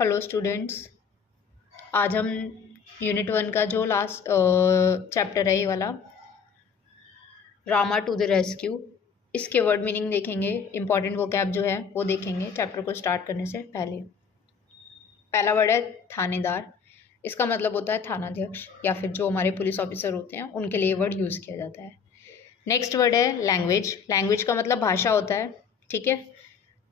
Hello students. आज हम unit 1 का जो लास्ट चैप्टर है ये वाला, रामा टू द रेस्क्यू, इसके वर्ड मीनिंग देखेंगे। इंपॉर्टेंट वोकैब जो है वो देखेंगे चैप्टर को स्टार्ट करने से पहले। पहला वर्ड है थानेदार। इसका मतलब होता है थानाध्यक्ष या फिर जो हमारे पुलिस ऑफिसर होते हैं उनके लिए वर्ड यूज़ किया जाता है। नेक्स्ट वर्ड है लैंग्वेज। लैंग्वेज का मतलब भाषा होता है, ठीक है।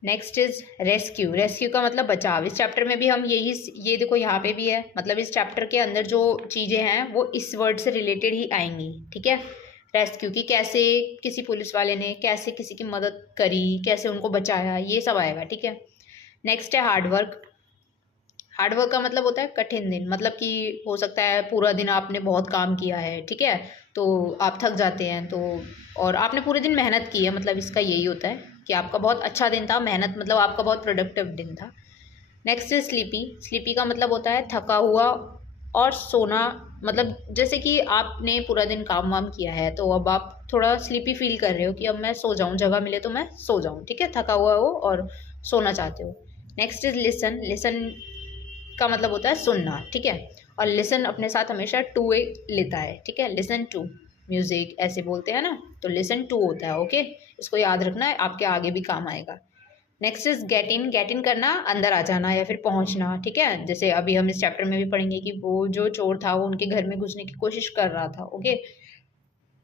Next is rescue. रेस्क्यू का मतलब बचाव। इस चैप्टर में भी हम ये देखो यहाँ पे भी है, मतलब इस चैप्टर के अंदर जो चीज़ें हैं वो इस वर्ड से रिलेटेड ही आएंगी, ठीक है। रेस्क्यू की कैसे किसी पुलिस वाले ने कैसे किसी की मदद करी, कैसे उनको बचाया, ये सब आएगा, ठीक है। नेक्स्ट है हार्डवर्क। हार्डवर्क का मतलब होता है कठिन दिन, मतलब कि हो सकता है पूरा दिन आपने बहुत काम किया है, ठीक है, तो आप थक जाते हैं, तो और आपने पूरे दिन मेहनत की है, मतलब इसका यही होता है कि आपका बहुत अच्छा दिन था, मेहनत मतलब आपका बहुत प्रोडक्टिव दिन था। Next is sleepy. स्लीपी का मतलब होता है थका हुआ और सोना, मतलब जैसे कि आपने पूरा दिन काम वाम किया है तो अब आप थोड़ा स्लीपी फील कर रहे हो कि अब मैं सो जाऊं, जगह मिले तो मैं सो जाऊं, ठीक है, थका हुआ हो और सोना चाहते हो। Next is listen. लिसन का मतलब होता है सुनना, ठीक है, और लिसन अपने साथ हमेशा टू ए लेता है, ठीक है। लिसन टू म्यूजिक ऐसे बोलते हैं ना, तो लिसन टू होता है, ओके। इसको याद रखना है, आपके आगे भी काम आएगा। Next is get in. Get in करना, अंदर आ जाना या फिर पहुंचना, ठीक है। जैसे अभी हम इस चैप्टर में भी पढ़ेंगे कि वो जो चोर था वो उनके घर में घुसने की कोशिश कर रहा था, ओके।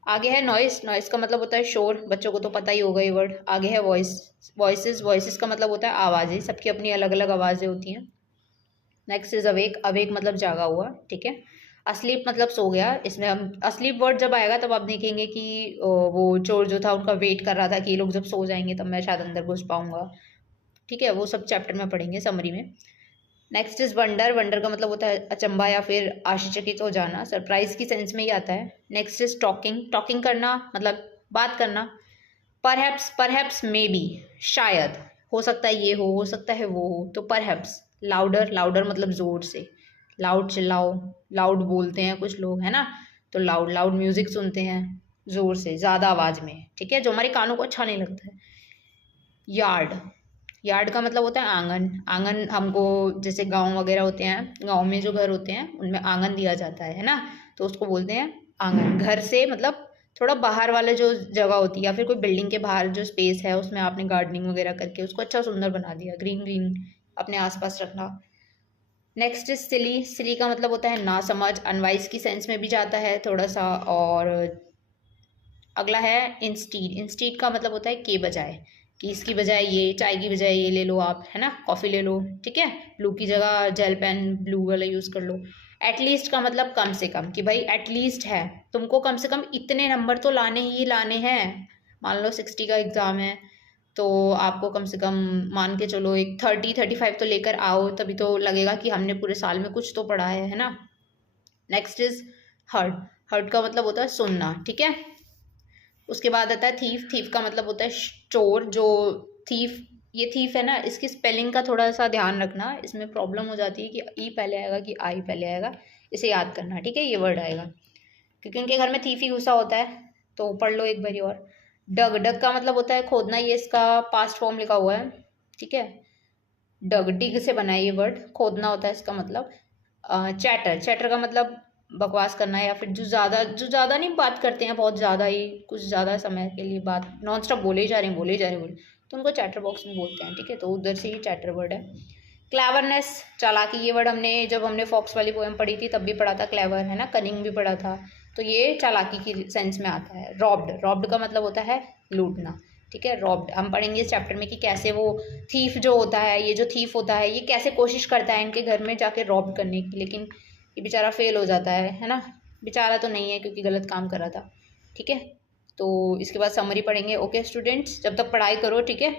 आगे है नॉइस। नॉइस का मतलब होता है शोर, बच्चों को तो पता ही होगा ये वर्ड। आगे है वॉइस। वॉइसेस। वॉइसेस का मतलब होता है आवाज़ें, सबकी अपनी अलग अलग आवाज़ें होती हैं। Next is awake. अवेक मतलब जागा हुआ, ठीक है। अस्लीप मतलब सो गया। इसमें हम अस्लीप वर्ड जब आएगा तब आप देखेंगे कि वो चोर जो था उनका वेट कर रहा था कि ये लोग जब सो जाएंगे तब मैं शायद अंदर घुस पाऊंगा, ठीक है। वो सब चैप्टर में पढ़ेंगे समरी में। Next is wonder. वंडर का मतलब होता है अचंभा या फिर आश्चर्यचकित हो जाना, सरप्राइज की सेंस में ही आता है। Next is talking. टॉकिंग करना मतलब बात करना। परहैप्स। परहैप्स मे बी, शायद, हो सकता है ये हो सकता है वो हो, तो परहैप्स। लाउडर। लाउडर मतलब जोर से, लाउड चिल्लाओ, लाउड बोलते हैं कुछ लोग, है ना, तो लाउड। लाउड म्यूजिक सुनते हैं जोर से, ज़्यादा आवाज़ में, ठीक है, जो हमारे कानों को अच्छा नहीं लगता है। यार्ड। यार्ड का मतलब होता है आंगन। आंगन हमको जैसे गांव वगैरह होते हैं, गांव में जो घर होते हैं उनमें आंगन दिया जाता है ना, तो उसको बोलते हैं आंगन। घर से मतलब थोड़ा बाहर वाले जो जगह होती है या फिर कोई बिल्डिंग के बाहर जो स्पेस है उसमें आपने गार्डनिंग वगैरह करके उसको अच्छा सुंदर बना दिया, ग्रीन ग्रीन अपने आसपास रखना। नेक्स्ट इज सिली। सिली का मतलब होता है ना समझ, अनवाइज की सेंस में भी जाता है थोड़ा सा। और अगला है इंस्टीड। इंस्टीड का मतलब होता है के बजाय, कि इसकी बजाय ये, चाय की बजाय ये ले लो आप, है ना, कॉफ़ी ले लो, ठीक है। ब्लू की जगह जेल पेन ब्लू वाला यूज़ कर लो। एटलीस्ट का मतलब कम से कम, कि भाई एटलीस्ट है, तुमको कम से कम इतने नंबर तो लाने ही लाने हैं। मान लो 60 का एग्ज़ाम है तो आपको कम से कम मान के चलो एक 30-35 तो लेकर आओ, तभी तो लगेगा कि हमने पूरे साल में कुछ तो पढ़ा है ना। Next is heard. हर्ड का मतलब होता है सुनना, ठीक है। उसके बाद आता है थीफ। थीफ का मतलब होता है चोर। जो थीफ, ये थीफ है ना, इसकी स्पेलिंग का थोड़ा सा ध्यान रखना, इसमें प्रॉब्लम हो जाती है कि ई पहले आएगा कि आई पहले आएगा, इसे याद करना, ठीक है, ये वर्ड आएगा क्योंकि उनके घर में थीफ ही घुसा होता है। तो पढ़ लो एक बारी और। डग। डग का मतलब होता है खोदना, ये इसका पास्ट फॉर्म लिखा हुआ है, ठीक है। डग, डिग से बना है ये वर्ड, खोदना होता है इसका मतलब। चैटर। चैटर का मतलब बकवास करना, या फिर जो ज़्यादा नहीं बात करते हैं, बहुत ज़्यादा ही कुछ ज़्यादा समय के लिए बात नॉन स्टॉप बोले ही जा रहे हैं बोले ही जा रहे हैं बोले, तो उनको चैटर बॉक्स में बोलते हैं, ठीक है, तो उधर से ही चैटर वर्ड है। क्लेवरनेस, चालाकी, ये वर्ड हमने जब हमने फॉक्स वाली पोएम पढ़ी थी तब भी पढ़ा था, क्लेवर है ना, कनिंग भी पढ़ा था, तो ये चालाकी की सेंस में आता है। रॉब्ड। रॉब्ड का मतलब होता है लूटना, ठीक है। रॉब्ड हम पढ़ेंगे इस चैप्टर में कि कैसे वो थीफ जो होता है, ये जो थीफ होता है ये कैसे कोशिश करता है इनके घर में जाके रॉब करने की, लेकिन ये बेचारा फेल हो जाता है ना। बेचारा तो नहीं है क्योंकि गलत काम कर रहा था, ठीक है। तो इसके बाद समरी पढ़ेंगे, ओके स्टूडेंट्स, जब तक पढ़ाई करो, ठीक है।